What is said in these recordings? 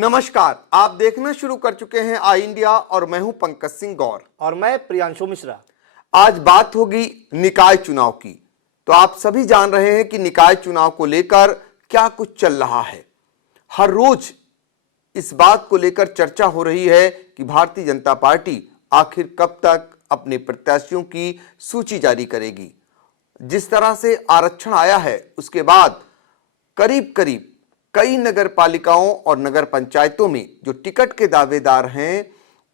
नमस्कार, आप देखना शुरू कर चुके हैं आई इंडिया और मैं हूं पंकज सिंह गौर और मैं प्रियांशु मिश्रा। आज बात होगी निकाय चुनाव की। तो आप सभी जान रहे हैं कि निकाय चुनाव को लेकर क्या कुछ चल रहा है। हर रोज इस बात को लेकर चर्चा हो रही है कि भारतीय जनता पार्टी आखिर कब तक अपने प्रत्याशियों की सूची जारी करेगी। जिस तरह से आरक्षण आया है उसके बाद करीब करीब कई नगर पालिकाओं और नगर पंचायतों में जो टिकट के दावेदार हैं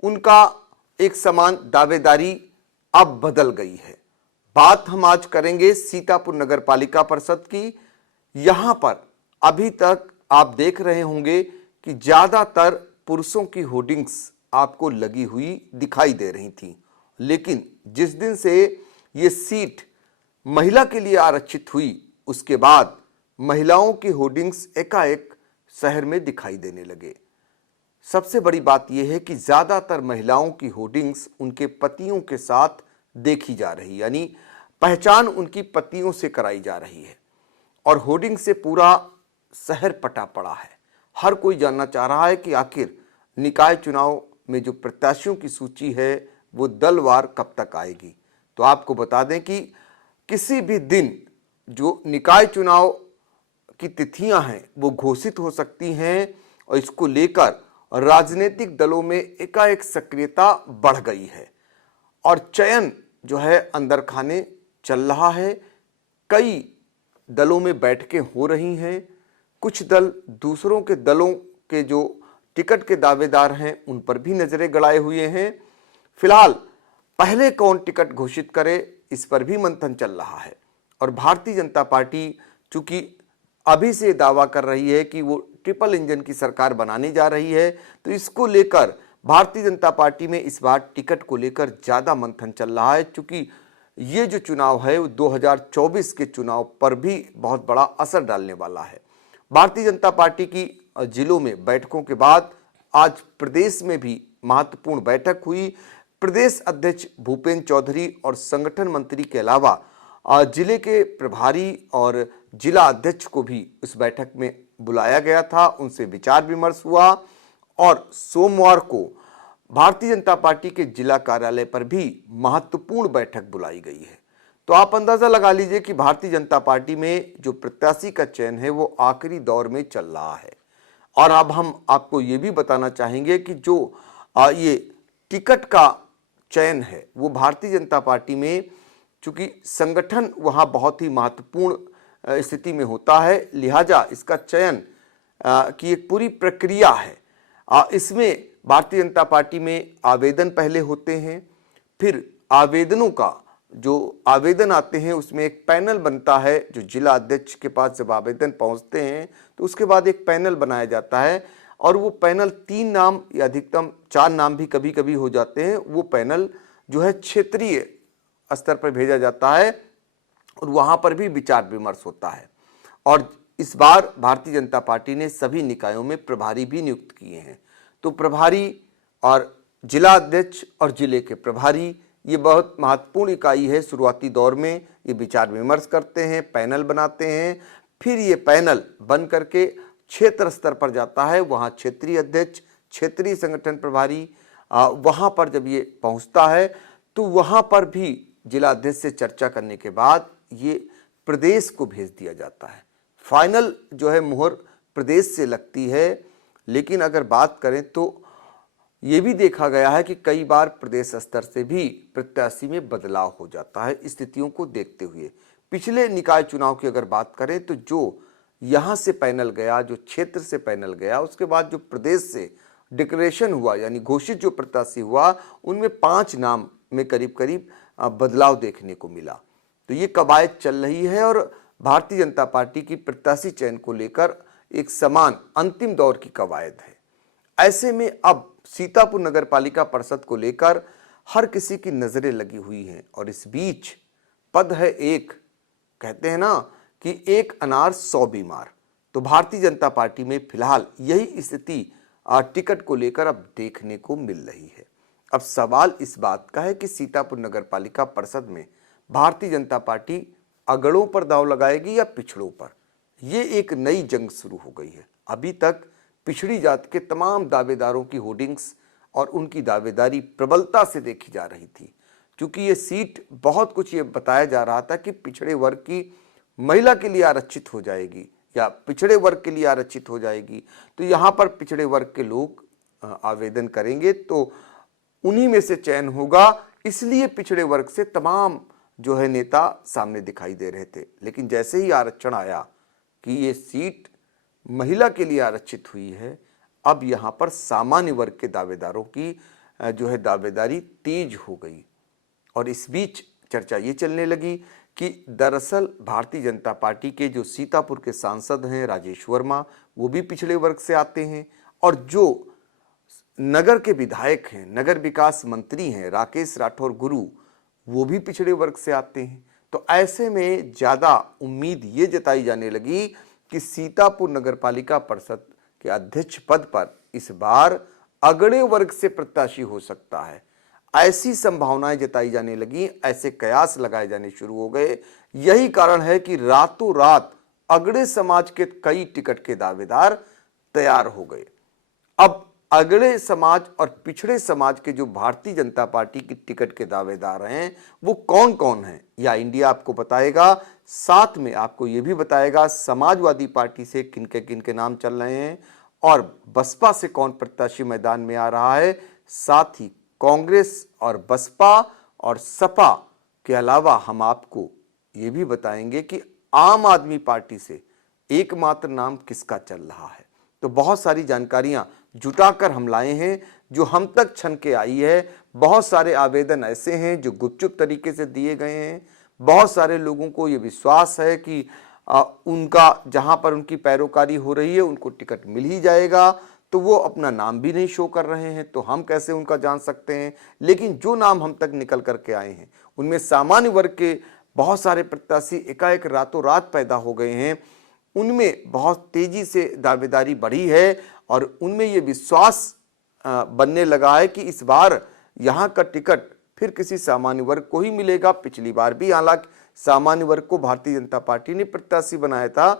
उनका एक समान दावेदारी अब बदल गई है। बात हम आज करेंगे सीतापुर नगर पालिका परिषद की। यहां पर अभी तक आप देख रहे होंगे कि ज्यादातर पुरुषों की होर्डिंग्स आपको लगी हुई दिखाई दे रही थी, लेकिन जिस दिन से ये सीट महिला के लिए आरक्षित हुई उसके बाद महिलाओं की होर्डिंग्स एकाएक शहर में दिखाई देने लगे। सबसे बड़ी बात यह है कि ज्यादातर महिलाओं की होर्डिंग्स उनके पतियों के साथ देखी जा रही, यानी पहचान उनकी पतियों से कराई जा रही है और होर्डिंग से पूरा शहर पटा पड़ा है। हर कोई जानना चाह रहा है कि आखिर निकाय चुनाव में जो प्रत्याशियों की सूची है वो दलवार कब तक आएगी। तो आपको बता दें कि किसी भी दिन जो निकाय चुनाव की तिथियां हैं वो घोषित हो सकती हैं और इसको लेकर राजनीतिक दलों में एकाएक सक्रियता बढ़ गई है और चयन जो है अंदर खाने चल रहा है। कई दलों में बैठकें हो रही हैं। कुछ दल दूसरों के दलों के जो टिकट के दावेदार हैं उन पर भी नजरें गड़ाए हुए हैं। फिलहाल पहले कौन टिकट घोषित करे इस पर भी मंथन चल रहा है और भारतीय जनता पार्टी चूंकि अभी से दावा कर रही है कि वो ट्रिपल इंजन की सरकार बनाने जा रही है, तो इसको लेकर भारतीय जनता पार्टी में इस बार टिकट को लेकर ज्यादा मंथन चल रहा है। क्योंकि ये जो चुनाव है वो 2024 के चुनाव पर भी बहुत बड़ा असर डालने वाला है। भारतीय जनता पार्टी की जिलों में बैठकों के बाद आज प्रदेश में भी महत्वपूर्ण बैठक हुई। प्रदेश अध्यक्ष भूपेंद्र चौधरी और संगठन मंत्री के अलावा जिले के प्रभारी और जिला अध्यक्ष को भी इस बैठक में बुलाया गया था, उनसे विचार विमर्श हुआ और सोमवार को भारतीय जनता पार्टी के जिला कार्यालय पर भी महत्वपूर्ण बैठक बुलाई गई है। तो आप अंदाजा लगा लीजिए कि भारतीय जनता पार्टी में जो प्रत्याशी का चयन है वो आखिरी दौर में चल रहा है। और अब हम आपको ये भी बताना चाहेंगे कि जो ये टिकट का चयन है वो भारतीय जनता पार्टी में, चूंकि संगठन वहां बहुत ही महत्वपूर्ण स्थिति में होता है, लिहाजा इसका चयन की एक पूरी प्रक्रिया है। इसमें भारतीय जनता पार्टी में आवेदन पहले होते हैं, फिर आवेदनों का जो आवेदन आते हैं उसमें एक पैनल बनता है। जो जिला अध्यक्ष के पास जब आवेदन पहुंचते हैं तो उसके बाद एक पैनल बनाया जाता है और वो पैनल 3 नाम या अधिकतम 4 नाम भी कभी कभी हो जाते हैं। वो पैनल जो है क्षेत्रीय स्तर पर भेजा जाता है और वहां पर भी विचार विमर्श होता है। और इस बार भारतीय जनता पार्टी ने सभी निकायों में प्रभारी भी नियुक्त किए हैं। तो प्रभारी और जिला अध्यक्ष और जिले के प्रभारी ये बहुत महत्वपूर्ण इकाई है। शुरुआती दौर में ये विचार विमर्श करते हैं, पैनल बनाते हैं, फिर ये पैनल बन करके क्षेत्र स्तर पर जाता है। वहाँ क्षेत्रीय अध्यक्ष, क्षेत्रीय संगठन प्रभारी वहाँ पर जब ये पहुँचता है तो वहाँ पर भी जिला अध्यक्ष से चर्चा करने के बाद ये प्रदेश को भेज दिया जाता है। फाइनल जो है मुहर प्रदेश से लगती है। लेकिन अगर बात करें तो ये भी देखा गया है कि कई बार प्रदेश स्तर से भी प्रत्याशी में बदलाव हो जाता है स्थितियों को देखते हुए। पिछले निकाय चुनाव की अगर बात करें तो जो यहाँ से पैनल गया, जो क्षेत्र से पैनल गया, उसके बाद जो प्रदेश से डिक्लेरेशन हुआ यानी घोषित जो प्रत्याशी हुआ उनमें 5 नाम में करीब करीब बदलाव देखने को मिला। तो ये कवायद चल रही है और भारतीय जनता पार्टी की प्रत्याशी चयन को लेकर एक समान अंतिम दौर की कवायद है। ऐसे में अब सीतापुर नगर पालिका परिषद को लेकर हर किसी की नजरें लगी हुई हैं और इस बीच पद है एक, कहते हैं ना कि एक अनार 100 बीमार। तो भारतीय जनता पार्टी में फिलहाल यही स्थिति टिकट को लेकर अब देखने को मिल रही है। अब सवाल इस बात का है कि सीतापुर नगर पालिका परिषद में भारतीय जनता पार्टी अगड़ों पर दांव लगाएगी या पिछड़ों पर। ये एक नई जंग शुरू हो गई है। अभी तक पिछड़ी जाति के तमाम दावेदारों की होर्डिंग्स और उनकी दावेदारी प्रबलता से देखी जा रही थी, क्योंकि ये सीट बहुत कुछ ये बताया जा रहा था कि पिछड़े वर्ग की महिला के लिए आरक्षित हो जाएगी या पिछड़े वर्ग के लिए आरक्षित हो जाएगी, तो यहाँ पर पिछड़े वर्ग के लोग आवेदन करेंगे तो उन्हीं में से चयन होगा। इसलिए पिछड़े वर्ग से तमाम जो है नेता सामने दिखाई दे रहे थे। लेकिन जैसे ही आरक्षण आया कि ये सीट महिला के लिए आरक्षित हुई है, अब यहाँ पर सामान्य वर्ग के दावेदारों की जो है दावेदारी तेज हो गई। और इस बीच चर्चा ये चलने लगी कि दरअसल भारतीय जनता पार्टी के जो सीतापुर के सांसद हैं राजेश वर्मा, वो भी पिछड़े वर्ग से आते हैं, और जो नगर के विधायक हैं, नगर विकास मंत्री हैं राकेश राठौर गुरु, वो भी पिछड़े वर्ग से आते हैं। तो ऐसे में ज़्यादा उम्मीद ये जताई जाने लगी कि सीतापुर नगरपालिका परिषद के अध्यक्ष पद पर इस बार अगड़े वर्ग से प्रत्याशी हो सकता है। ऐसी संभावनाएं जताई जाने लगी, ऐसे कयास लगाए जाने शुरू हो गए। यही कारण है कि रातों रात अगड़े समाज के कई टिकट के दावेदार तैयार हो गए। अब अगड़े समाज और पिछड़े समाज के जो भारतीय जनता पार्टी की टिकट के दावेदार हैं वो कौन कौन हैं, या इंडिया आपको बताएगा। साथ में आपको ये भी बताएगा समाजवादी पार्टी से किनके नाम चल रहे हैं और बसपा से कौन प्रत्याशी मैदान में आ रहा है। साथ ही कांग्रेस और बसपा और सपा के अलावा हम आपको ये भी बताएंगे कि आम आदमी पार्टी से एकमात्र नाम किसका चल रहा है। तो बहुत सारी जानकारियां जुटाकर हम लाए हैं जो हम तक छन के आई है। बहुत सारे आवेदन ऐसे हैं जो गुपचुप तरीके से दिए गए हैं। बहुत सारे लोगों को ये विश्वास है कि उनका जहां पर उनकी पैरोकारी हो रही है उनको टिकट मिल ही जाएगा, तो वो अपना नाम भी नहीं शो कर रहे हैं, तो हम कैसे उनका जान सकते हैं। लेकिन जो नाम हम तक निकल करके आए हैं उनमें सामान्य वर्ग के बहुत सारे प्रत्याशी एकाएक रातों रात पैदा हो गए हैं। उनमें बहुत तेजी से दावेदारी बढ़ी है और उनमें ये विश्वास बनने लगा है कि इस बार यहाँ का टिकट फिर किसी सामान्य वर्ग को ही मिलेगा। पिछली बार भी हालांकि सामान्य वर्ग को भारतीय जनता पार्टी ने प्रत्याशी बनाया था,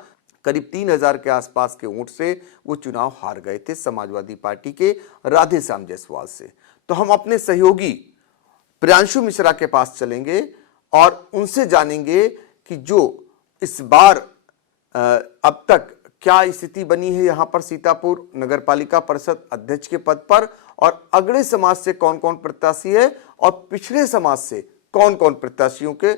करीब 3000 के आसपास के वोट से वो चुनाव हार गए थे समाजवादी पार्टी के राधेश्याम जायसवाल से। तो हम अपने सहयोगी प्रियांशु मिश्रा के पास चलेंगे और उनसे जानेंगे कि जो इस बार अब तक क्या स्थिति बनी है यहाँ पर सीतापुर नगरपालिका परिषद अध्यक्ष के पद पर, और अगड़े समाज से कौन कौन प्रत्याशी है और पिछड़े समाज से कौन कौन प्रत्याशियों के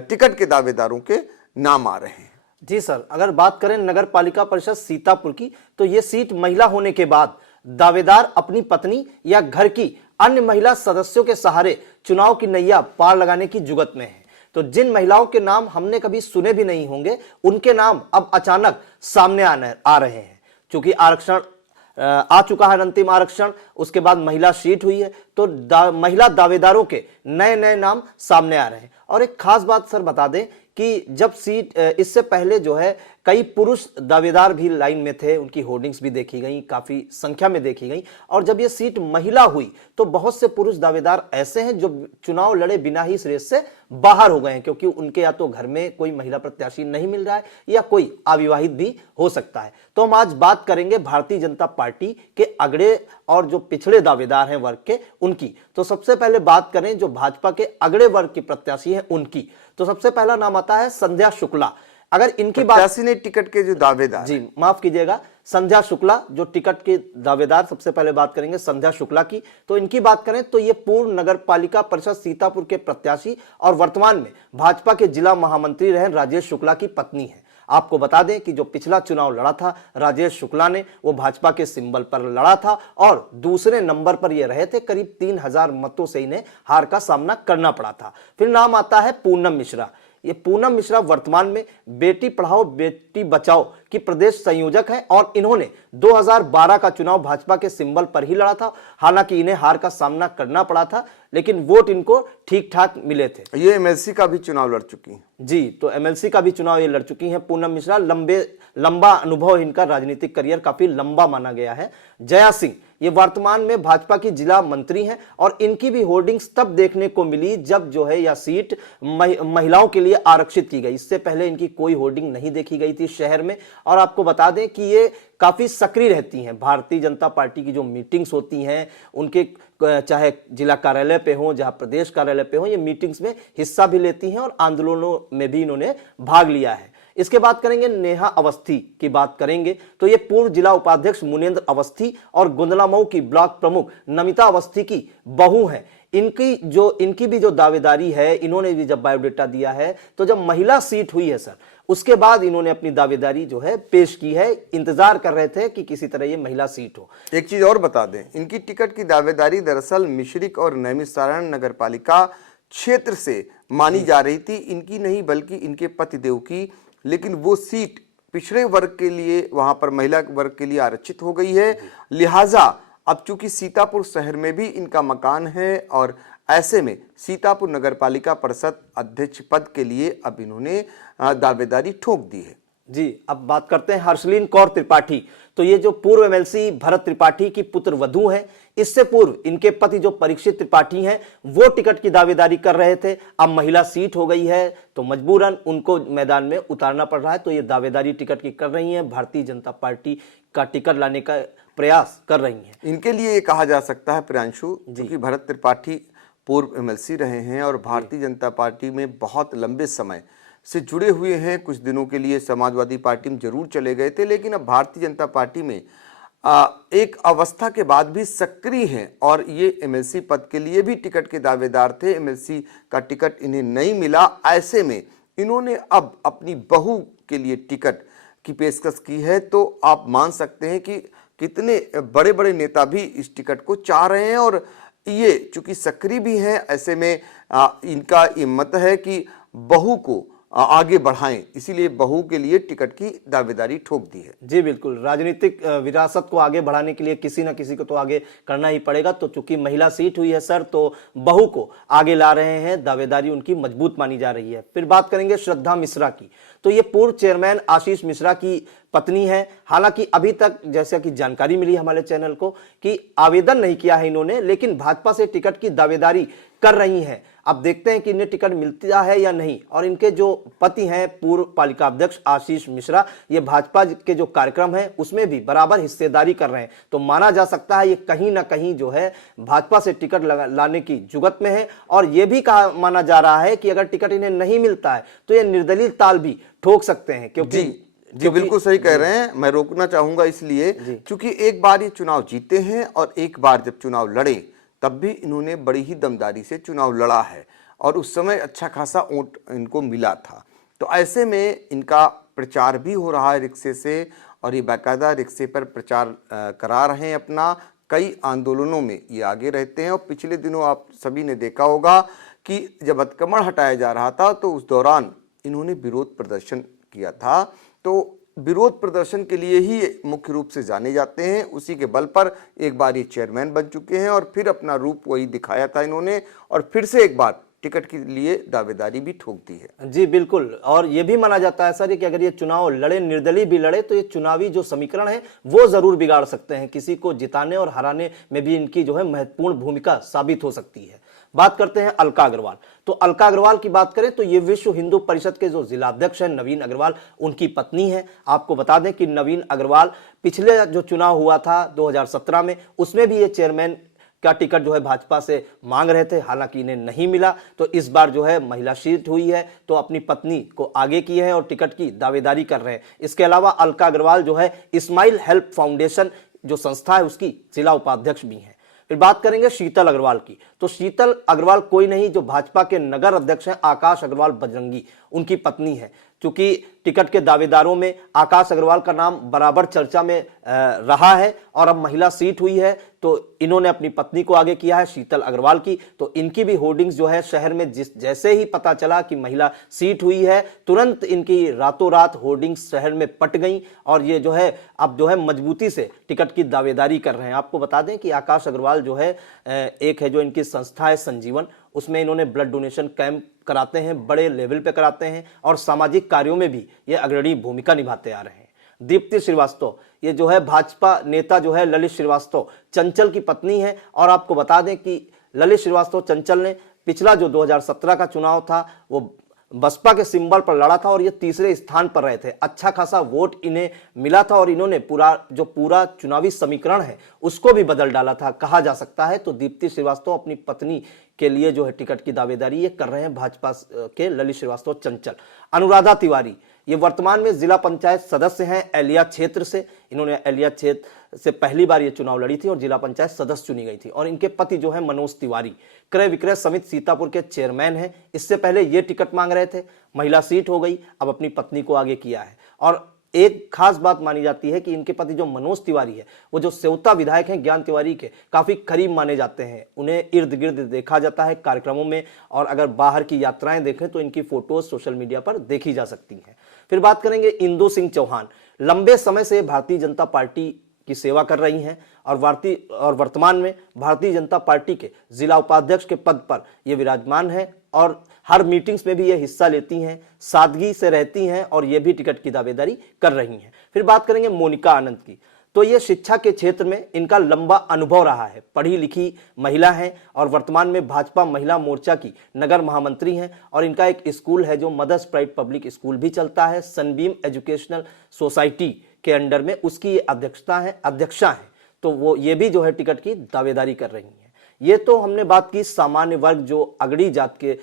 टिकट के दावेदारों के नाम आ रहे हैं। जी सर, अगर बात करें नगर पालिका परिषद सीतापुर की, तो ये सीट महिला होने के बाद दावेदार अपनी पत्नी या घर की अन्य महिला सदस्यों के सहारे चुनाव की नैया पार लगाने की जुगत में है। तो जिन महिलाओं के नाम हमने कभी सुने भी नहीं होंगे उनके नाम अब अचानक सामने आ रहे हैं। क्योंकि आरक्षण आ चुका है, अंतिम आरक्षण, उसके बाद महिला सीट हुई है, तो महिला दावेदारों के नए नए नाम सामने आ रहे हैं। और एक खास बात सर बता दें कि जब सीट इससे पहले जो है कई पुरुष दावेदार भी लाइन में थे, उनकी होर्डिंग्स भी देखी गई, काफी संख्या में देखी गई। और जब ये सीट महिला हुई तो बहुत से पुरुष दावेदार ऐसे हैं जो चुनाव लड़े बिना ही इस रेस से बाहर हो गए हैं, क्योंकि उनके या तो घर में कोई महिला प्रत्याशी नहीं मिल रहा है या कोई अविवाहित भी हो सकता है। तो हम आज बात करेंगे भारतीय जनता पार्टी के अगड़े और जो पिछड़े दावेदार हैं वर्ग के, उनकी। तो सबसे पहले बात करें जो भाजपा के अगड़े वर्ग के प्रत्याशी हैं उनकी, तो सबसे पहला नाम आता है संध्या शुक्ला। अगर इनकी बात ने टिकट के जो दावेदार, जी माफ कीजिएगा, संध्या शुक्ला जो टिकट के दावेदार, सबसे पहले बात करेंगे संध्या शुक्ला की। तो इनकी बात करें तो ये पूर्व नगर पालिका परिषद सीतापुर के प्रत्याशी और वर्तमान में भाजपा के जिला महामंत्री रहे राजेश शुक्ला की पत्नी है। आपको बता दें कि जो पिछला चुनाव लड़ा था राजेश शुक्ला ने, वो भाजपा के सिंबल पर लड़ा था और दूसरे नंबर पर ये रहे थे। करीब 3000 मतों से इन्हें हार का सामना करना पड़ा था। फिर नाम आता है पूनम मिश्रा। ये पूनम मिश्रा वर्तमान में बेटी पढ़ाओ बेटी बचाओ की प्रदेश संयोजक है और इन्होंने 2012 का चुनाव भाजपा के सिंबल पर ही लड़ा था। हालांकि इन्हें हार का सामना करना पड़ा था, लेकिन वोट इनको ठीक ठाक मिले थे। ये एमएलसी का भी चुनाव लड़ चुकी हैं। जी, तो एमएलसी का भी चुनाव ये लड़ चुकी हैं पूनम मिश्रा। लंबा अनुभव, इनका राजनीतिक करियर काफी लंबा माना गया है। जया सिंह ये वर्तमान में भाजपा की जिला मंत्री हैं और इनकी भी होर्डिंग्स तब देखने को मिली जब जो है यह सीट महिलाओं के लिए आरक्षित की गई। इससे पहले इनकी कोई होर्डिंग नहीं देखी गई थी शहर में। और आपको बता दें कि ये काफी सक्रिय रहती हैं। भारतीय जनता पार्टी की जो मीटिंग्स होती हैं उनके चाहे जिला कार्यालय पे हो, जहां प्रदेश कार्यालय पे हो, ये मीटिंग्स में हिस्सा भी लेती हैं और आंदोलनों में भी इन्होंने भाग लिया है। इसके बाद करेंगे नेहा अवस्थी की बात करेंगे तो ये पूर्व जिला उपाध्यक्ष मुनेंद्र अवस्थी और गुंदलामऊ की ब्लॉक प्रमुख नमिता अवस्थी की बहू हैं। इनकी भी जो दावेदारी है, इन्होंने भी जब बायोडेटा दिया है तो जब महिला सीट हुई है सर, उसके बाद इन्होंने अपनी दावेदारी जो है पेश की है। इंतजार कर रहे थे कि किसी तरह ये महिला सीट हो। एक चीज और बता दें, इनकी टिकट की दावेदारी दरअसल मिश्रिक और नैमिषारण्य नगर पालिका क्षेत्र से मानी जा रही थी, इनकी नहीं बल्कि इनके पतिदेव की। लेकिन वो सीट पिछड़े वर्ग के लिए, वहां पर महिला वर्ग के लिए आरक्षित हो गई है। लिहाजा अब चूंकि सीतापुर शहर में भी इनका मकान है और ऐसे में सीतापुर नगर पालिका परिषद अध्यक्ष पद के लिए अब इन्होंने दावेदारी ठोक दी है। जी, अब बात करते हैं हर्षलीन कौर त्रिपाठी। तो ये जो पूर्व एमएलसी भरत त्रिपाठी की पुत्र वधू हैं, इससे पूर्व इनके पति जो परीक्षित त्रिपाठी हैं वो टिकट की दावेदारी कर रहे थे। अब महिला सीट हो गई है तो मजबूरन उनको मैदान में उतारना पड़ रहा है। तो ये दावेदारी टिकट की कर रही हैं, भारतीय जनता पार्टी का टिकट लाने का प्रयास कर रही हैं। इनके लिए ये कहा जा सकता है प्रियांशु, क्योंकि भरत त्रिपाठी पूर्व एमएलसी रहे हैं और भारतीय जनता पार्टी में बहुत लंबे समय से जुड़े हुए हैं। कुछ दिनों के लिए समाजवादी पार्टी में जरूर चले गए थे, लेकिन अब भारतीय जनता पार्टी में एक अवस्था के बाद भी सक्रिय हैं और ये एमएलसी पद के लिए भी टिकट के दावेदार थे। एमएलसी का टिकट इन्हें नहीं मिला, ऐसे में इन्होंने अब अपनी बहू के लिए टिकट की पेशकश की है। तो आप मान सकते हैं कि कितने बड़े बड़े नेता भी इस टिकट को चाह रहे हैं और ये चूंकि सक्रिय भी हैं, ऐसे में इनका ये मत है कि बहू को आगे बढ़ाएं, इसीलिए बहू के लिए टिकट की दावेदारी ठोक दी है। जी बिल्कुल, राजनीतिक विरासत को आगे बढ़ाने के लिए किसी न किसी को तो आगे करना ही पड़ेगा। तो चूंकि महिला सीट हुई है सर, तो बहू को आगे ला रहे हैं, दावेदारी उनकी मजबूत मानी जा रही है। फिर बात करेंगे श्रद्धा मिश्रा की। तो ये पूर्व चेयरमैन आशीष मिश्रा की पत्नी है। हालांकि अभी तक जैसा कि जानकारी मिली हमारे चैनल को कि आवेदन नहीं किया है इन्होंने, लेकिन भाजपा से टिकट की दावेदारी कर रही हैं। अब देखते हैं कि इन्हें टिकट मिलता है या नहीं। और इनके जो पति हैं पूर्व पालिका अध्यक्ष आशीष मिश्रा, ये भाजपा के जो कार्यक्रम है उसमें भी बराबर हिस्सेदारी कर रहे हैं। तो माना जा सकता है ये कहीं ना कहीं जो है भाजपा से टिकट लाने की जुगत में है। और ये भी कहा माना जा रहा है कि अगर टिकट इन्हें नहीं मिलता है तो ये निर्दलीय ताल भी ठोक सकते हैं। क्योंकि जी बिल्कुल सही कह रहे हैं। मैं रोकना चाहूंगा इसलिए क्योंकि एक बार ये चुनाव जीते हैं और एक बार जब चुनाव लड़े तब भी इन्होंने बड़ी ही दमदारी से चुनाव लड़ा है और उस समय अच्छा खासा वोट इनको मिला था। तो ऐसे में इनका प्रचार भी हो रहा है रिक्शे से और ये बाकायदा रिक्शे पर प्रचार करा रहे हैं अपना। कई आंदोलनों में ये आगे रहते हैं और पिछले दिनों आप सभी ने देखा होगा कि जब अतिक्रमण हटाया जा रहा था तो उस दौरान इन्होंने विरोध प्रदर्शन किया था। तो विरोध प्रदर्शन के लिए ही मुख्य रूप से जाने जाते हैं। उसी के बल पर एक बार ये चेयरमैन बन चुके हैं और फिर अपना रूप वही दिखाया था इन्होंने और फिर से एक बार टिकट के लिए दावेदारी भी ठोक दी है। जी बिल्कुल, और ये भी माना जाता है सर कि अगर ये चुनाव लड़े, निर्दलीय भी लड़े, तो ये चुनावी जो समीकरण है वो जरूर बिगाड़ सकते हैं। किसी को जिताने और हराने में भी इनकी जो है महत्वपूर्ण भूमिका साबित हो सकती है। बात करते हैं अलका अग्रवाल। तो अलका अग्रवाल की बात करें तो ये विश्व हिंदू परिषद के जो जिलाध्यक्ष हैं नवीन अग्रवाल, उनकी पत्नी है। आपको बता दें कि नवीन अग्रवाल पिछले जो चुनाव हुआ था 2017 में, उसमें भी ये चेयरमैन का टिकट जो है भाजपा से मांग रहे थे, हालांकि इन्हें नहीं मिला। तो इस बार जो है महिला सीट हुई है तो अपनी पत्नी को आगे की है और टिकट की दावेदारी कर रहे हैं। इसके अलावा अलका अग्रवाल जो है इस्माइल हेल्प फाउंडेशन जो संस्था है उसकी जिला उपाध्यक्ष भी हैं। फिर बात करेंगे शीतल अग्रवाल की। तो शीतल अग्रवाल कोई नहीं, जो भाजपा के नगर अध्यक्ष हैं आकाश अग्रवाल बजरंगी, उनकी पत्नी है। क्योंकि टिकट के दावेदारों में आकाश अग्रवाल का नाम बराबर चर्चा में रहा है और अब महिला सीट हुई है तो इन्होंने अपनी पत्नी को आगे किया है, शीतल अग्रवाल की। तो इनकी भी होर्डिंग्स जो है शहर में जैसे ही पता चला कि महिला सीट हुई है, तुरंत इनकी रातों रात होर्डिंग्स शहर में पट गई और ये जो है अब जो है मजबूती से टिकट की दावेदारी कर रहे हैं। आपको बता दें कि आकाश अग्रवाल जो है एक है जो इनकी संस्था है संजीवन, उसमें इन्होंने ब्लड डोनेशन कैंप कराते हैं, बड़े लेवल पे कराते हैं और सामाजिक कार्यों में भी ये अग्रणी भूमिका निभाते आ रहे हैं। दीप्ति श्रीवास्तव, ये जो है भाजपा नेता जो है ललित श्रीवास्तव चंचल की पत्नी है। और आपको बता दें कि ललित श्रीवास्तव चंचल ने पिछला जो 2017 का चुनाव था वो बसपा के सिंबल पर लड़ा था और ये तीसरे स्थान पर रहे थे। अच्छा खासा वोट इन्हें मिला था और इन्होंने पूरा चुनावी समीकरण है उसको भी बदल डाला था कहा जा सकता है। तो दीप्ति श्रीवास्तव अपनी पत्नी के लिए जो है टिकट की दावेदारी ये कर रहे हैं भाजपा के ललित श्रीवास्तव चंचल। अनुराधा तिवारी ये वर्तमान में जिला पंचायत सदस्य हैं एलिया क्षेत्र से। इन्होंने एलिया क्षेत्र से पहली बार ये चुनाव लड़ी थी और जिला पंचायत सदस्य चुनी गई थी। और इनके पति जो है मनोज तिवारी क्रय विक्रय समिति सीतापुर के चेयरमैन हैं। इससे पहले ये टिकट मांग रहे थे, महिला सीट हो गई, अब अपनी पत्नी को आगे किया है। और एक खास बात मानी जाती है कि इनके पति जो मनोज तिवारी है वो जो सेवता विधायक हैं ज्ञान तिवारी के काफी करीब माने जाते हैं। उन्हें इर्द गिर्द देखा जाता है कार्यक्रमों में और अगर बाहर की यात्राएं देखें तो इनकी फोटोज सोशल मीडिया पर देखी जा सकती हैं। फिर बात करेंगे इंदु सिंह चौहान। लंबे समय से भारतीय जनता पार्टी की सेवा कर रही हैं और वर्तमान में भारतीय जनता पार्टी के जिला उपाध्यक्ष के पद पर ये विराजमान है और हर मीटिंग्स में भी ये हिस्सा लेती हैं, सादगी से रहती हैं और ये भी टिकट की दावेदारी कर रही हैं। फिर बात करेंगे मोनिका आनंद की। तो ये शिक्षा के क्षेत्र में इनका लंबा अनुभव रहा है, पढ़ी लिखी महिला हैं और वर्तमान में भाजपा महिला मोर्चा की नगर महामंत्री हैं। और इनका एक स्कूल है जो मदर्स प्राइड पब्लिक स्कूल भी चलता है, सनबीम एजुकेशनल सोसाइटी के अंडर में उसकी ये अध्यक्षा हैं। तो वो ये भी जो है टिकट की दावेदारी कर रही हैं। ये तो हमने बात की सामान्य वर्ग जो अगड़ी जात के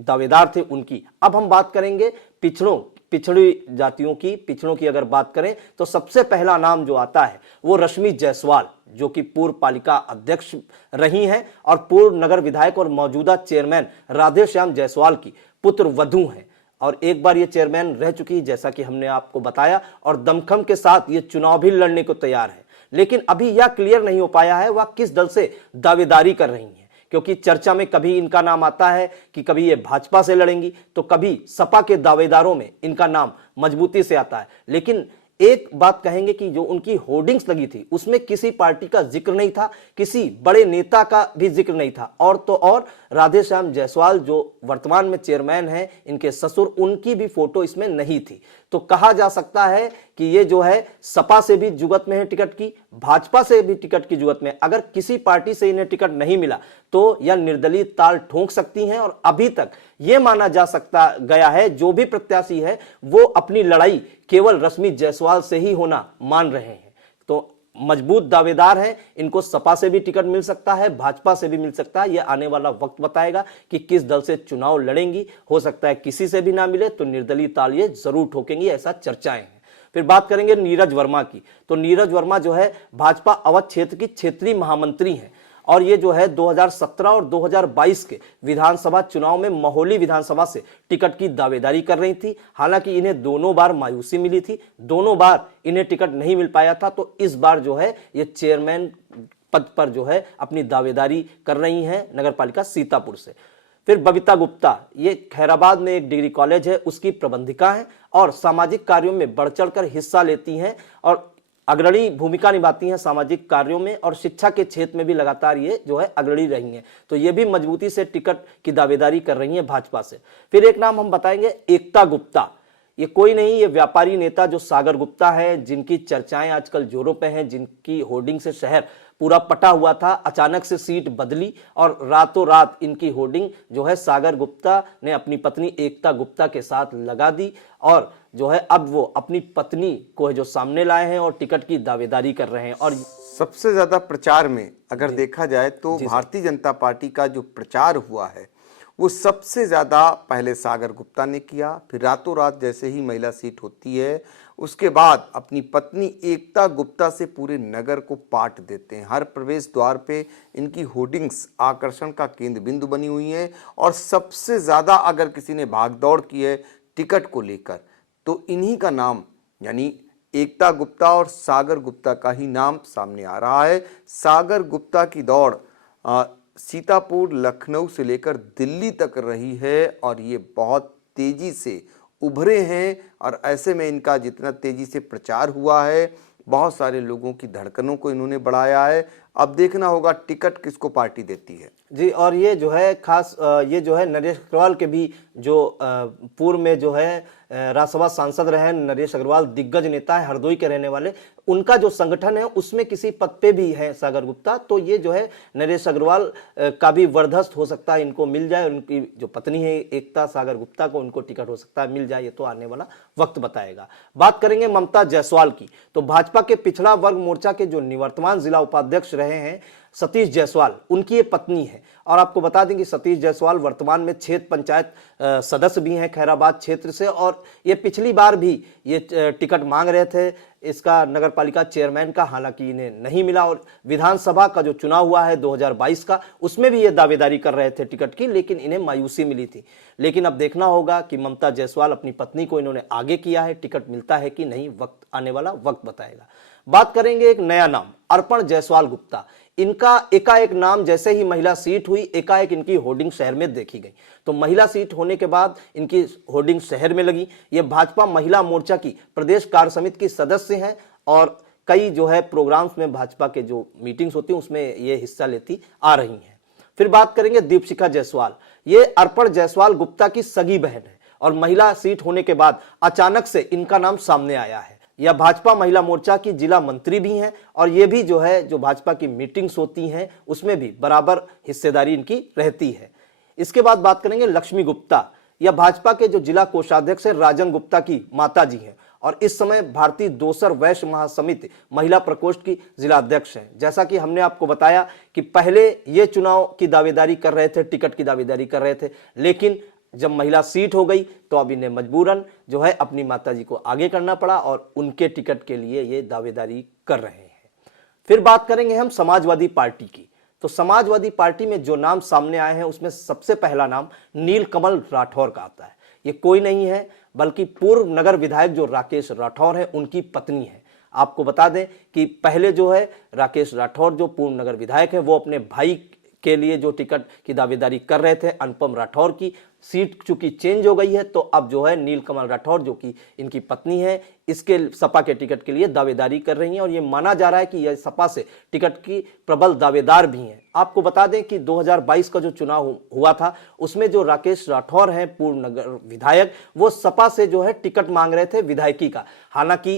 दावेदार थे उनकी। अब हम बात करेंगे पिछड़ी जातियों की, पिछड़ों की अगर बात करें तो सबसे पहला नाम जो आता है वो रश्मि जायसवाल जो कि पूर्व पालिका अध्यक्ष रही हैं और पूर्व नगर विधायक और मौजूदा चेयरमैन राधेश्याम जायसवाल की पुत्र वधू हैं। और एक बार ये चेयरमैन रह चुकी है जैसा कि हमने आपको बताया और दमखम के साथ ये चुनाव भी लड़ने को तैयार है। लेकिन अभी यह क्लियर नहीं हो पाया है वह किस दल से दावेदारी कर रही हैं, क्योंकि चर्चा में कभी इनका नाम आता है कि कभी ये भाजपा से लड़ेंगी तो कभी सपा के दावेदारों में इनका नाम मजबूती से आता है। लेकिन एक बात कहेंगे कि जो उनकी होर्डिंग्स लगी थी उसमें किसी पार्टी का जिक्र नहीं था, किसी बड़े नेता का भी जिक्र नहीं था। और तो और राधेश्याम जायसवाल जो वर्तमान में चेयरमैन हैं, इनके ससुर, उनकी भी फोटो इसमें नहीं थी। तो कहा जा सकता है कि ये जो है सपा से भी जुगत में है टिकट की, भाजपा से भी टिकट की जुगत में। अगर किसी पार्टी से इन्हें टिकट नहीं मिला तो यह निर्दलीय ताल ठोंक सकती हैं। और अभी तक यह माना जा सकता गया है जो भी प्रत्याशी है वो अपनी लड़ाई केवल रश्मि जायसवाल से ही होना मान रहे हैं। तो मजबूत दावेदार हैं, इनको सपा से भी टिकट मिल सकता है, भाजपा से भी मिल सकता है। यह आने वाला वक्त बताएगा कि किस दल से चुनाव लड़ेंगी। हो सकता है किसी से भी ना मिले तो निर्दलीय ताल ये जरूर ठोकेंगी, ऐसा चर्चाएं हैं। फिर बात करेंगे नीरज वर्मा की। तो नीरज वर्मा जो है भाजपा अवध क्षेत्र की क्षेत्रीय महामंत्री हैं और ये जो है 2017 और 2022 के विधानसभा चुनाव में महोली विधानसभा से टिकट की दावेदारी कर रही थी। हालांकि इन्हें दोनों बार मायूसी मिली थी, दोनों बार इन्हें टिकट नहीं मिल पाया था। तो इस बार जो है ये चेयरमैन पद पर जो है अपनी दावेदारी कर रही हैं नगरपालिका सीतापुर से। फिर बबीता गुप्ता, ये खैराबाद में एक डिग्री कॉलेज है उसकी प्रबंधिका हैं और सामाजिक कार्यों में बढ़ चढ़कर हिस्सा लेती हैं और अग्रणी भूमिका निभाती हैं सामाजिक कार्यों में और शिक्षा के क्षेत्र में भी लगातार ये जो है अग्रणी रही हैं। तो ये भी मजबूती से टिकट की दावेदारी कर रही हैं भाजपा से। फिर एक नाम हम बताएंगे एकता गुप्ता। ये कोई नहीं, ये व्यापारी नेता जो सागर गुप्ता है, जिनकी चर्चाएं आजकल जोरों पे हैं, जिनकी होर्डिंग से शहर पूरा पटा हुआ था, अचानक से सीट बदली और रातों रात इनकी होर्डिंग जो है सागर गुप्ता ने अपनी पत्नी एकता गुप्ता के साथ लगा दी और जो है अब वो अपनी पत्नी को है जो सामने लाए हैं और टिकट की दावेदारी कर रहे हैं। और सबसे ज्यादा प्रचार में अगर देखा जाए तो भारतीय जनता पार्टी का जो प्रचार हुआ है वो सबसे ज्यादा पहले सागर गुप्ता ने किया, फिर रातों रात जैसे ही महिला सीट होती है उसके बाद अपनी पत्नी एकता गुप्ता से पूरे नगर को पाट देते हैं। हर प्रवेश द्वार पे इनकी होर्डिंग्स आकर्षण का केंद्र बिंदु बनी हुई हैं और सबसे ज्यादा अगर किसी ने भागदौड़ की है टिकट को लेकर तो इन्हीं का नाम यानी एकता गुप्ता और सागर गुप्ता का ही नाम सामने आ रहा है। सागर गुप्ता की दौड़ सीतापुर, लखनऊ से लेकर दिल्ली तक रही है और ये बहुत तेजी से उभरे हैं और ऐसे में इनका जितना तेजी से प्रचार हुआ है बहुत सारे लोगों की धड़कनों को इन्होंने बढ़ाया है। अब देखना होगा टिकट किसको पार्टी देती है। जी, और ये जो है खास ये जो है नरेश अग्रवाल के भी जो पूर्व में जो है राज्यसभा सांसद रहे हैं, नरेश अग्रवाल दिग्गज नेता है, हरदोई के रहने वाले, उनका जो संगठन है उसमें किसी पद पे भी है सागर गुप्ता। तो ये जो है नरेश अग्रवाल का भी वरदस्त हो सकता है, इनको मिल जाए, उनकी जो पत्नी है एकता सागर गुप्ता को, उनको टिकट हो सकता है मिल जाए, ये तो आने वाला वक्त बताएगा। बात करेंगे ममता जायसवाल की, तो भाजपा के पिछड़ा वर्ग मोर्चा के जो निवर्तमान जिला उपाध्यक्ष रहे हैं सतीश जायसवाल, उनकी ये पत्नी है। और आपको बता दें कि सतीश जायसवाल वर्तमान में क्षेत्र पंचायत सदस्य भी हैं खैराबाद क्षेत्र से, और ये पिछली बार भी ये टिकट मांग रहे थे इसका नगर पालिका चेयरमैन का, हालांकि इन्हें नहीं मिला। और विधानसभा का जो चुनाव हुआ है 2022 का, उसमें भी ये दावेदारी कर रहे थे टिकट की, लेकिन इन्हें मायूसी मिली थी। लेकिन अब देखना होगा कि ममता जायसवाल अपनी पत्नी को इन्होंने आगे किया है, टिकट मिलता है कि नहीं, वक्त आने वाला वक्त बताएगा। बात करेंगे एक नया नाम, अर्पण जायसवाल गुप्ता। इनका एकाएक नाम जैसे ही महिला सीट हुई, एकाएक इनकी होर्डिंग शहर में देखी गई। तो महिला सीट होने के बाद इनकी होर्डिंग शहर में लगी। ये भाजपा महिला मोर्चा की प्रदेश कार्य समिति की सदस्य हैं और कई जो है प्रोग्राम्स में भाजपा के जो मीटिंग्स होती हैं उसमें ये हिस्सा लेती आ रही हैं। फिर बात करेंगे दीपशिखा जायसवाल। ये अर्पण जायसवाल गुप्ता की सगी बहन है और महिला सीट होने के बाद अचानक से इनका नाम सामने आया है। यह भाजपा महिला मोर्चा की जिला मंत्री भी हैं और ये भी जो है जो भाजपा की मीटिंग्स होती हैं उसमें भी बराबर हिस्सेदारी इनकी रहती है। इसके बाद बात करेंगे लक्ष्मी गुप्ता। यह भाजपा के जो जिला कोषाध्यक्ष है राजन गुप्ता की माता जी हैं और इस समय भारतीय दोसर वैश्य महासमिति महिला प्रकोष्ठ की जिला अध्यक्ष हैं। जैसा कि हमने आपको बताया कि पहले ये चुनाव की दावेदारी कर रहे थे, टिकट की दावेदारी कर रहे थे, लेकिन जब महिला सीट हो गई तो अब इन्हें मजबूरन जो है अपनी माताजी को आगे करना पड़ा और उनके टिकट के लिए ये दावेदारी कर रहे हैं। फिर बात करेंगे हम समाजवादी पार्टी की। तो समाजवादी पार्टी में जो नाम सामने आए हैं उसमें सबसे पहला नाम नीलकमल राठौर का आता है। ये कोई नहीं है बल्कि पूर्व नगर विधायक जो राकेश राठौर है उनकी पत्नी है। आपको बता दें कि पहले जो है राकेश राठौर जो पूर्व नगर विधायक है वो अपने भाई के लिए जो टिकट की दावेदारी कर रहे थे, अनुपम राठौर की सीट चूंकि चेंज हो गई है तो अब जो है नीलकमल राठौर जो कि इनकी पत्नी है इसके सपा के टिकट के लिए दावेदारी कर रही हैं और ये माना जा रहा है कि यह सपा से टिकट की प्रबल दावेदार भी हैं। आपको बता दें कि 2022 का जो चुनाव हुआ था उसमें जो राकेश राठौर हैं पूर्व नगर विधायक, वो सपा से जो है टिकट मांग रहे थे विधायकी का, हालांकि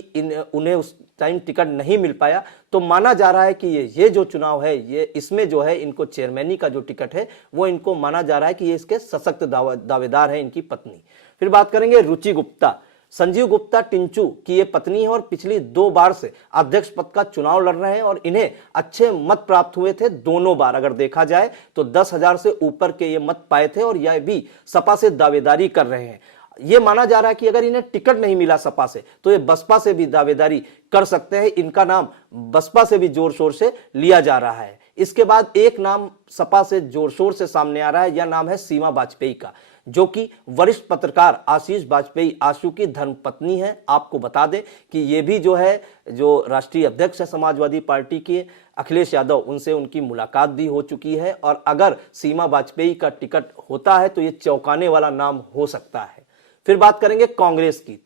उन्हें उस टाइम टिकट नहीं मिल पाया। तो माना जा रहा है कि ये जो चुनाव है ये इसमें जो है इनको चेयरमैनी का जो टिकट है वो इनको माना जा रहा है कि ये इसके सशक्त दावेदार है इनकी पत्नी। फिर बात करेंगे रुचि गुप्ता। संजीव गुप्ता टिंचू की ये पत्नी है और पिछली 2 बार से अध्यक्ष पद का चुनाव लड़ रहे हैं और इन्हें अच्छे मत प्राप्त हुए थे दोनों बार। अगर देखा जाए तो 10,000 से ऊपर के ये मत पाए थे और यह भी सपा से दावेदारी कर रहे हैं। ये माना जा रहा है कि अगर इन्हें टिकट नहीं मिला सपा से तो ये बसपा से भी दावेदारी कर सकते हैं। इनका नाम बसपा से भी जोर शोर से लिया जा रहा है। इसके बाद एक नाम सपा से जोर शोर से सामने आ रहा है, यह नाम है सीमा वाजपेयी का, जो कि वरिष्ठ पत्रकार आशीष वाजपेयी आशु की धर्मपत्नी है। आपको बता दें कि ये भी जो है जो राष्ट्रीय अध्यक्ष है समाजवादी पार्टी के अखिलेश यादव, उनसे उनकी मुलाकात भी हो चुकी है और अगर सीमा वाजपेयी का टिकट होता है तो ये चौंकाने वाला नाम हो सकता है। फिर बात करेंगे कांग्रेस की।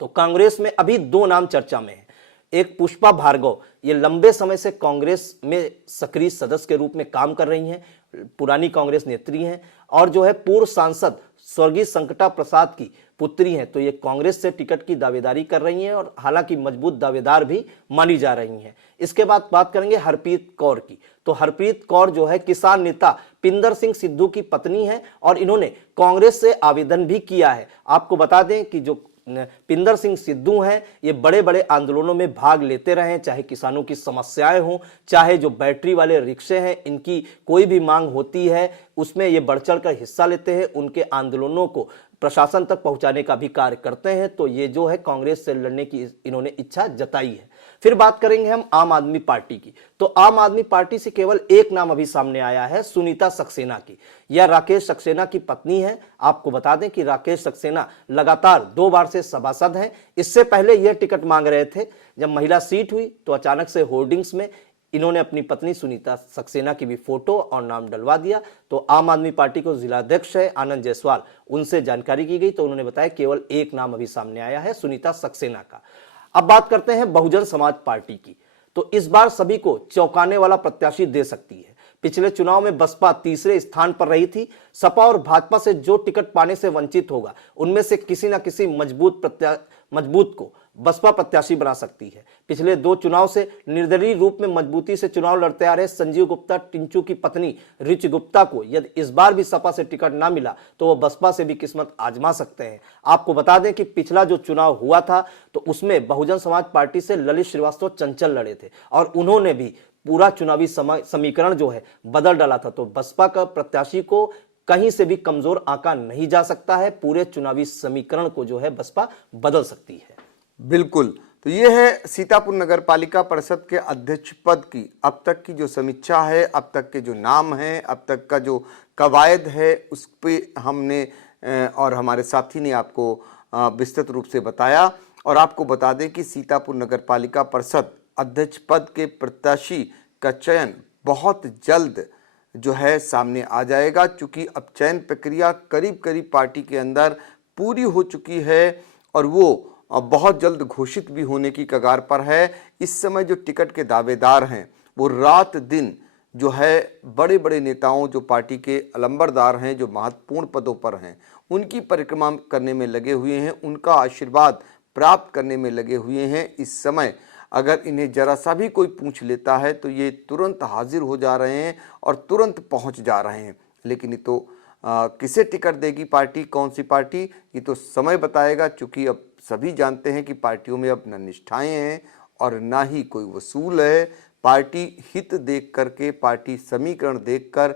तो कांग्रेस में अभी 2 नाम चर्चा में है। एक पुष्पा भार्गव, ये लंबे समय से कांग्रेस में सक्रिय सदस्य के रूप में काम कर रही हैं, पुरानी कांग्रेस नेत्री हैं और जो है पूर्व सांसद स्वर्गीय संकटा प्रसाद की पुत्री हैं। तो ये कांग्रेस से टिकट की दावेदारी कर रही हैं और हालांकि मजबूत दावेदार भी मानी जा रही हैं। इसके बाद बात करेंगे हरप्रीत कौर की। तो हरप्रीत कौर जो है किसान नेता पिंदर सिंह सिद्धू की पत्नी है और इन्होंने कांग्रेस से आवेदन भी किया है। आपको बता दें कि जो पिंदर सिंह सिद्धू हैं ये बड़े बड़े आंदोलनों में भाग लेते रहे हैं, चाहे किसानों की समस्याएं हों, चाहे जो बैटरी वाले रिक्शे हैं इनकी कोई भी मांग होती है उसमें ये बढ़ चढ़ कर हिस्सा लेते हैं, उनके आंदोलनों को प्रशासन तक पहुंचाने का भी कार्य करते हैं। तो ये जो है कांग्रेस से लड़ने की इन्होंने इच्छा जताई है। फिर बात करेंगे हम आम आदमी पार्टी की। तो आम आदमी पार्टी से केवल एक नाम अभी सामने आया है, सुनीता सक्सेना की। यह राकेश सक्सेना की पत्नी है। आपको बता दें कि राकेश सक्सेना लगातार 2 बार से सभासद हैं। इससे पहले यह टिकट मांग रहे थे, जब महिला सीट हुई तो अचानक से होर्डिंग्स में इन्होंने अपनी पत्नी सुनीता सक्सेना की भी फोटो और नाम डलवा दिया। तो आम आदमी पार्टी को जिलाध्यक्ष है आनंद जायसवाल, उनसे जानकारी की गई तो उन्होंने बताया केवल एक नाम अभी सामने आया है, सुनीता सक्सेना का। अब बात करते हैं बहुजन समाज पार्टी की। तो इस बार सभी को चौंकाने वाला प्रत्याशी दे सकती है। पिछले चुनाव में बसपा तीसरे स्थान पर रही थी। सपा और भाजपा से जो टिकट पाने से वंचित होगा, उनमें से किसी न किसी मजबूत को बसपा प्रत्याशी बना सकती है। पिछले 2 चुनाव से निर्दलीय रूप में मजबूती से चुनाव लड़ते आ रहे संजीव गुप्ता टिंचू की पत्नी रिच गुप्ता को यदि इस बार भी सपा से टिकट ना मिला तो वो बसपा से भी किस्मत आजमा सकते हैं। आपको बता दें कि पिछला जो चुनाव हुआ था तो उसमें बहुजन समाज पार्टी से ललित श्रीवास्तव चंचल लड़े थे और उन्होंने भी पूरा चुनावी समीकरण जो है बदल डाला था। तो बसपा का प्रत्याशी को कहीं से भी कमजोर आंका नहीं जा सकता है। पूरे चुनावी समीकरण को जो है बसपा बदल सकती है। बिल्कुल। तो ये है सीतापुर नगर पालिका परिषद के अध्यक्ष पद की अब तक की जो समीक्षा है, अब तक के जो नाम हैं, अब तक का जो कवायद है, उस पे हमने और हमारे साथी ने आपको विस्तृत रूप से बताया। और आपको बता दें कि सीतापुर नगर पालिका परिषद अध्यक्ष पद के प्रत्याशी का चयन बहुत जल्द जो है सामने आ जाएगा, क्योंकि अब चयन प्रक्रिया करीब करीब पार्टी के अंदर पूरी हो चुकी है और वो बहुत जल्द घोषित भी होने की कगार पर है। इस समय जो टिकट के दावेदार हैं वो रात दिन जो है बड़े बड़े नेताओं, जो पार्टी के अलंबरदार हैं, जो महत्वपूर्ण पदों पर हैं, उनकी परिक्रमा करने में लगे हुए हैं, उनका आशीर्वाद प्राप्त करने में लगे हुए हैं। इस समय अगर इन्हें जरा सा भी कोई पूछ लेता है तो ये तुरंत हाजिर हो जा रहे हैं और तुरंत पहुंच जा रहे हैं। लेकिन ये तो किसे टिकट देगी पार्टी, कौन सी पार्टी, ये तो समय बताएगा, क्योंकि अब सभी जानते हैं कि पार्टियों में अब न निष्ठाएं हैं और ना ही कोई वसूल है। पार्टी हित देख करके, पार्टी समीकरण देखकर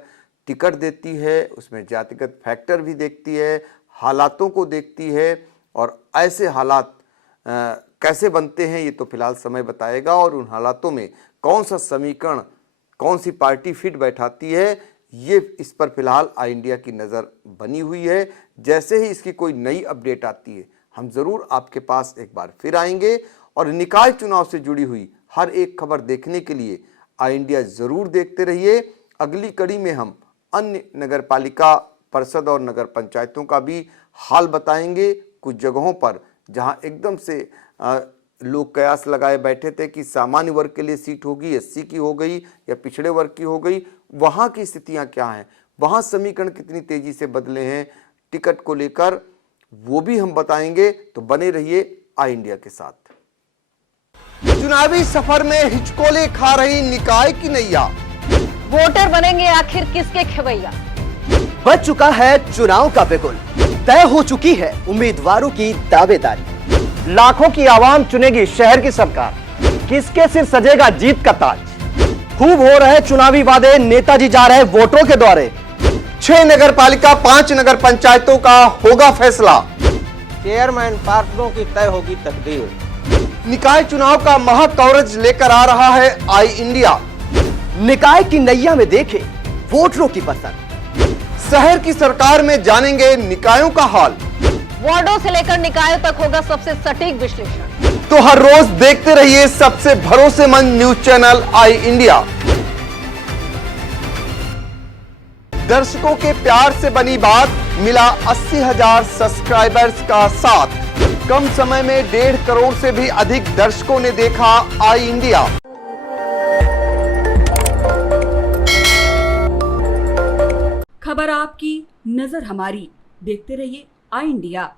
टिकट देती है, उसमें जातिगत फैक्टर भी देखती है, हालातों को देखती है और ऐसे हालात कैसे बनते हैं ये तो फिलहाल समय बताएगा। और उन हालातों में कौन सा समीकरण, कौन सी पार्टी फिट बैठाती है, ये इस पर फिलहाल आई इंडिया की नज़र बनी हुई है। जैसे ही इसकी कोई नई अपडेट आती है हम ज़रूर आपके पास एक बार फिर आएंगे और निकाय चुनाव से जुड़ी हुई हर एक खबर देखने के लिए आई इंडिया ज़रूर देखते रहिए। अगली कड़ी में हम अन्य नगर पालिका परिषद और नगर पंचायतों का भी हाल बताएंगे। कुछ जगहों पर जहां एकदम से लोग कयास लगाए बैठे थे कि सामान्य वर्ग के लिए सीट होगी, एससी की हो गई या पिछड़े वर्ग की हो गई, वहां की स्थितियां क्या हैं, वहां समीकरण कितनी तेजी से बदले हैं टिकट को लेकर, वो भी हम बताएंगे। तो बने रहिए आई इंडिया के साथ। चुनावी सफर में हिचकोले खा रही निकाय की नैया, वोटर बनेंगे आखिर किसके खवैया। बच चुका है चुनाव का बिगुल, तय हो चुकी है उम्मीदवारों की दावेदारी। लाखों की आवाम चुनेगी शहर की सरकार, किसके सिर सजेगा जीत का ताज। खूब हो रहे चुनावी वादे, नेताजी जा रहे वोटरों के द्वारे। 6 नगर पालिका 5 नगर पंचायतों का होगा फैसला। चेयरमैन पार्षदों की तय होगी तकदीर। निकाय चुनाव का महा कवरेज लेकर आ रहा है आई इंडिया। निकाय की नैया में देखे वोटरों की पसंद। शहर की सरकार में जानेंगे निकायों का हाल। वार्डों से लेकर निकायों तक होगा सबसे सटीक विश्लेषण। तो हर रोज देखते रहिए सबसे भरोसेमंद न्यूज चैनल आई इंडिया। दर्शकों के प्यार से बनी बात, मिला 80,000 सब्सक्राइबर्स का साथ। कम समय में 1.5 करोड़ से भी अधिक दर्शकों ने देखा आई इंडिया। खबर आपकी, नजर हमारी। देखते रहिए आई इंडिया।